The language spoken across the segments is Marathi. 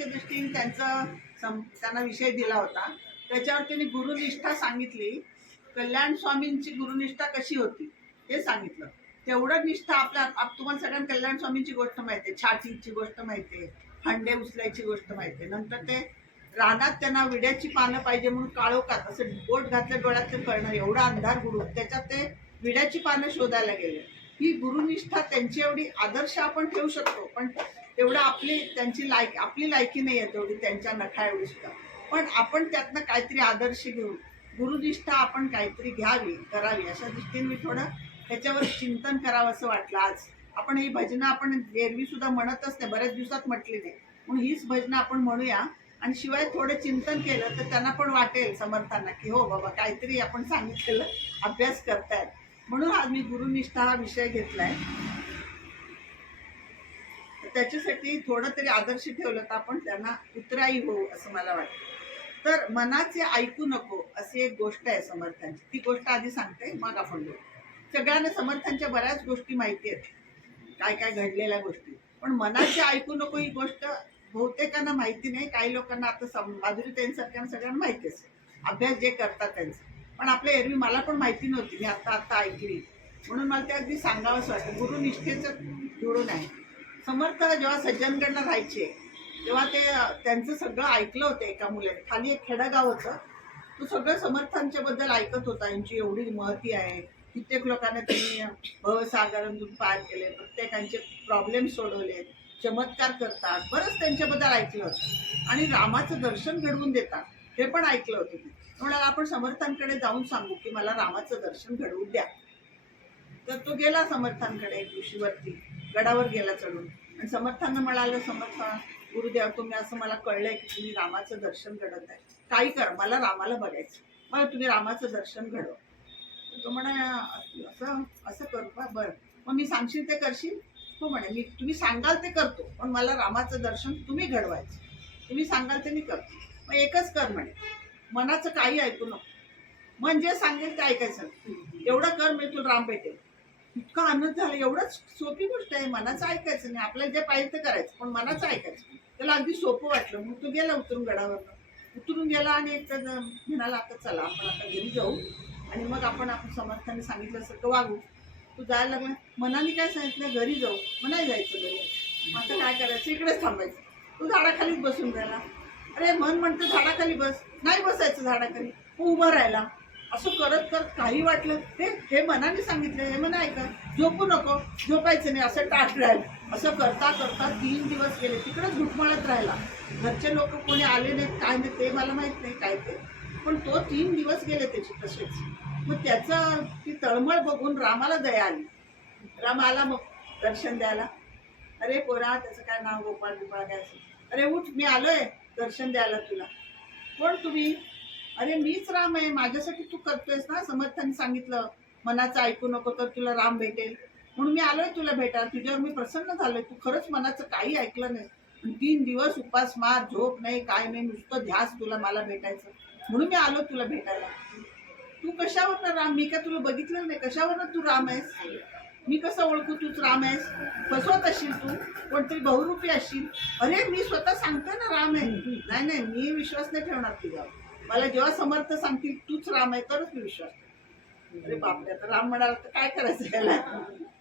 समर्थांच्या दृष्टीने त्यांचा सम त्यांना विषय दिला होता. त्याच्यावर त्यांनी गुरुनिष्ठा सांगितली. कल्याण स्वामींची गुरुनिष्ठा कशी होती हे सांगितलं. तेवढं निष्ठा आपल्या आप तुम्हाला सगळ्यांना कल्याण स्वामींची गोष्ट माहिती आहे छातीची गोष्ट माहिती आहे हंडे उचलायची गोष्ट माहिती आहे नंतर ते रानात त्यांना विड्याची पानं पाहिजे म्हणून काळोखात असं बोट घातलं डोळ्यात कळणार. एवढा अंधार गुरु. त्याच्यात ते विड्याची पानं शोधायला गेले. ही गुरुनिष्ठा त्यांची एवढी आदर्श आपण ठेवू शकतो. पण तेवढं आपली त्यांची लायक आपली लायकी नाही आहे तेवढी त्यांच्या नखा एवढी सुद्धा. पण आपण त्यातनं काहीतरी आदर्श घेऊन गुरुनिष्ठा आपण काहीतरी घ्यावी करावी अशा दृष्टीने मी थोडं त्याच्यावर चिंतन करावं असं वाटलं आज. आपण ही भजनं आपण एरवी सुद्धा म्हणतच नाही बऱ्याच दिवसात म्हटली नाही. म्हणून हीच भजनं आपण म्हणूया. आणि शिवाय थोडं चिंतन केलं तर त्यांना पण वाटेल समर्थांना की हो बाबा काहीतरी आपण सांगितलेलं अभ्यास करतायत. म्हणून आज मी गुरुनिष्ठा हा विषय घेतलाय. आहे त्याच्यासाठी थोडं तरी आदर्श ठेवलं तर आपण त्यांना उतराई होऊ असं मला वाटतं. तर मनाचे ऐकू नको अशी एक गोष्ट आहे समर्थांची. ती गोष्ट आधी सांगते मग आपण बोलू. सगळ्यांना समर्थांच्या बऱ्याच गोष्टी माहिती आहेत. काय काय घडलेल्या गोष्टी. पण मनाचे ऐकू नको ही गोष्ट बहुतेकांना माहिती नाही. काही लोकांना आता सम माधुरी त्यांसारख्यांना सगळ्यांना माहिती असेल अभ्यास जे करतात त्यांचं. पण आपल्या एरवी मला पण माहिती नव्हती. मी आता आता ऐकली. म्हणून मला ते अगदी सांगावंच वाटतं. गुरुनिष्ठेचं जुळून आहे. समर्थ जेव्हा सज्जनगडला राहायचे तेव्हा ते त्यांचं सगळं ऐकलं होतं एका मुलाने. खाली एक खेडगाव होतं. तो सगळं समर्थांच्या बद्दल ऐकत होता. यांची एवढी महती आहे. कित्येक लोकांना त्यांनी भवसागरांतून पार केले. प्रत्येकांचे प्रॉब्लेम सोडवले. चमत्कार करतात. बरंच त्यांच्याबद्दल ऐकलं होतं. आणि रामाचं दर्शन घडवून देतात. हे पण ऐकलं होतं मी. म्हणाला आपण समर्थांकडे जाऊन सांगू की मला रामाचं दर्शन घडवून द्या. तर तो गेला समर्थांकडे ऋषीवरती. दिवशीवरती गडावर गेला चढून. आणि समर्थांना म्हणालं समर्थ गुरुदेव तुम्ही असं मला कळलंय की तुम्ही रामाचं दर्शन घडत आहे. काही करा मला रामाला बघायचं मला तुम्ही रामाचं दर्शन घडव. तो म्हणे असं असं करू का? बरं. मग मी सांगशील ते करशील? हो म्हणे मी तुम्ही सांगाल ते करतो पण मला रामाचं दर्शन तुम्ही घडवायचं. तुम्ही सांगाल ते मी करतो. मग एकच कर म्हणे. मनाचं काही ऐकू नको. मन जे सांगेल ते ऐकायचं. एवढं कर मी तुला राम भेटेल. इतका आनंद झाला एवढंच सोपी गोष्ट आहे मनाचं ऐकायचं नाही. आपल्याला जे पाहिजे ते करायचं पण मनाचं ऐकायचं त्याला अगदी सोपं वाटलं. मग तो गेला उतरून गडावर उतरून गेला आणि एक तर म्हणाला आता चला आपण आता घरी जाऊ. आणि मग आपण आपण समर्थाने सांगितलं सारखं वागू. तू जायला लागला. मनाने काय सांगितलं? घरी जाऊ. मग नाही जायचं घरी. आता काय करायचं? इकडेच थांबायचं. तू झाडाखालीच बसून राहिला. अरे मन म्हणतं झाडाखाली बस. नाही बसायचं झाडाखाली. तू उभं राहिला. असं करत करत काही वाटलं हे हे मनाने सांगितलं हे म्हणा ऐका झोपू नको झोपायचं नाही असं टाट राहिलं. असं करता करता तीन दिवस गेले तिकडंच घुटमळत राहिला. घरचे लोक कोणी आले नाहीत काय नाही ते मला माहीत नाही काय ते. पण तो तीन दिवस गेले त्याचे तसेच. मग त्याचं ती तळमळ बघून रामाला दया आली. राम आला मग दर्शन द्यायला. अरे पोरा त्याचं काय नाव गोपाळ गोपाळ काय असेल? अरे उठ मी आलोय दर्शन द्यायला तुला. पण तुम्ही? अरे मीच राम आहे माझ्यासाठी तू करतोयस ना? समर्थांनी सांगितलं मनाचं ऐकू नको तर तुला राम भेटेल. म्हणून मी आलोय तुला भेटायला. तुझ्यावर मी प्रसन्न झालोय. तू खरंच मनाचं काही ऐकलं नाही. तीन दिवस उपास मार झोप नाही काय नाही नुसतं ध्यास तुला मला भेटायचं. म्हणून मी आलो तुला भेटायला. तू कशावरनं राम? मी का तुला बघितलं नाही. कशावरनं तू राम आहेस? मी कसं ओळखू तूच राम आहेस? फसवत असशील तू? कोणतरी बहुरूपी असशील? अरे मी स्वतः सांगते ना राम आहे. नाही नाही मी विश्वास नाही ठेवणार तुझ्यावर. मला जेव्हा समर्थ सांगतील तूच राम आहे तरच मी विश्वास अरे बापरे आता राम म्हणाला तर काय करायचं त्याला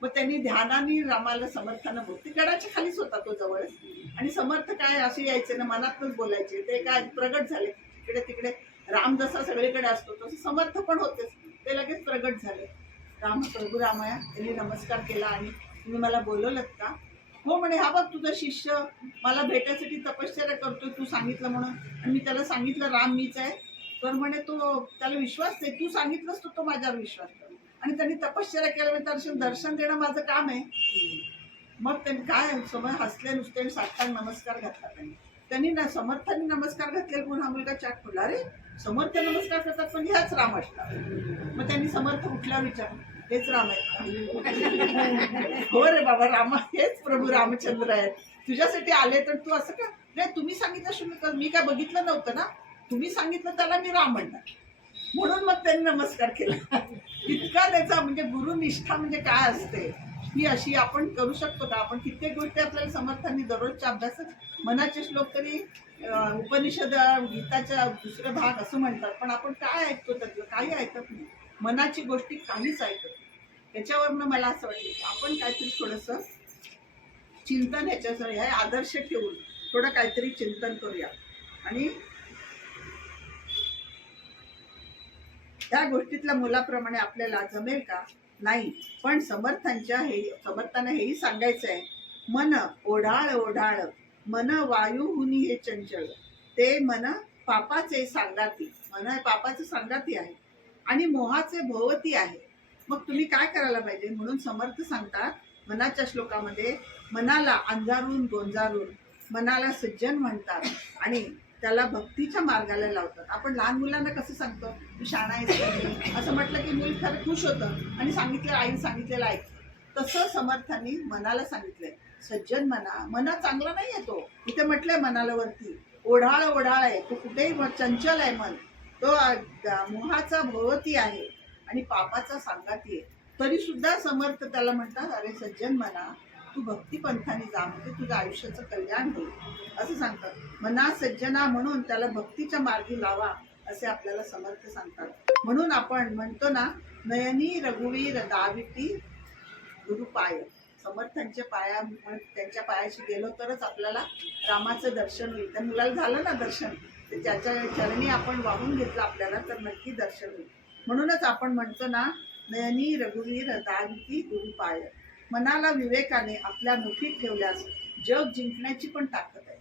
मग त्यांनी ध्यानाने रामाला समर्थानं भक्ती गडाच्या खालीच होता तो जवळच. आणि समर्थ काय असे यायचे ना मनातच बोलायचे. ते काय प्रगट झाले. तिकडे तिकडे राम जसा सगळीकडे असतो तसं समर्थ पण होतेच. ते लगेच प्रगट झाले. राम प्रभू रामाया त्यांनी नमस्कार केला आणि तुम्ही मला बोलवलं का? हो म्हणे हा बघ तुझा शिष्य मला भेटायसाठी तपश्चर्या करतोय तू सांगितलं म्हणून. आणि मी त्याला सांगितलं राम मीच आहे. तर म्हणे तो त्याला विश्वास नाही तू सांगितलंस तर तो माझ्यावर विश्वास कर आणि त्यांनी तपश्चर्या केल्यामुळे म्हणजे दर्शन दर्शन देणं माझं काम आहे. मग त्यांनी काय समोर हसले नुसते आणि साष्टांग नमस्कार घातला त्यांनी. त्यांनी ना समर्थांनी नमस्कार घातले म्हणून हा मुलगा चाट पडला अरे समर्थ नमस्कार करतात पण ह्याच राम असतात. मग त्यांनी समर्थ उठल्यावर विचार हेच राम आहे हो रे बाबा रामा हेच प्रभू रामचंद्र आहेत. तुझ्यासाठी आले तर तू असं का? नाही तुम्ही सांगितलं शून्य मी काय बघितलं नव्हतं ना? तुम्ही सांगितलं त्याला मी राम म्हणणार. म्हणून मग त्यांनी नमस्कार केला. इतका त्याचा म्हणजे गुरुनिष्ठा म्हणजे काय असते? ही अशी आपण करू शकतो का? आपण कित्येक गोष्टी आपल्याला समर्थांनी दररोजच्या अभ्यासात मनाचे श्लोक तरी उपनिषद गीताच्या दुसरे भाग असं म्हणतात. पण आपण काय ऐकतो त्यातलं? काही ऐकत नाही. मनाची गोष्टी काहीच ऐकत नाही. त्याच्यावरनं मला असं वाटलं की आपण काहीतरी थोडंसं चिंतन ह्याच्यासाठी हे आदर्श ठेवून थोडं काहीतरी चिंतन करूया. आणि त्या गोष्टीतल्या मुलाप्रमाणे आपल्याला जमेल का? नाही. पण समर्थांच्या हे समर्थांना हेही सांगायचं आहे मन ओढाळ ओढाळ मन वायुहुनी हे चंचल ते मन पापाचे सांगाती मन पापाचे सांगाती आहे. आणि मोहाचे भोवती आहे. मग तुम्ही काय करायला पाहिजे म्हणून समर्थ सांगतात मनाच्या श्लोकामध्ये मनाला अंधारून गोंजारून मनाला सज्जन म्हणतात आणि त्याला भक्तीच्या मार्गाला लावतात. आपण लहान मुलांना कसं सांगतो? तू शाणा आहेस असं म्हटलं की मूल खरं खुश होतं. आणि सांगितलं आईने सांगितलेलं ऐकतं तसं समर्थांनी मनाला सांगितलंय. सज्जन मना मना चांगला नाही येतो इथे म्हटलंय मनाला वरती ओढाळ ओढाळ आहे. तो कुठेही चंचल आहे मन. तो मोहाचा भोवती आहे. आणि पापाचा सांगाती आहे तरी सुद्धा समर्थ त्याला म्हणतात अरे सज्जन म्हणा तू भक्तिपंथाने जा म्हणजे तुझ्या आयुष्याचं कल्याण होईल. असं सांगतात. मना सज्जना म्हणून त्याला भक्तीच्या मार्गी लावा असे आपल्याला समर्थ सांगतात. म्हणून आपण म्हणतो ना नयनी रघुवीर दाविती गुरुपाय समर्थांच्या पाया त्यांच्या पायाशी गेलो तरच आपल्याला रामाचं दर्शन होईल. त्या मुलाला झालं ना दर्शन? तर चरणी आपण वाहून घेतलं आपल्याला तर नक्की दर्शन होईल. म्हणूनच आपण म्हणतो ना नयनी रघुवीर दागती गुरुपाय. मनाला विवेकाने आपल्या मुठीत ठेवल्यास जग जिंकण्याची पण ताकद आहे.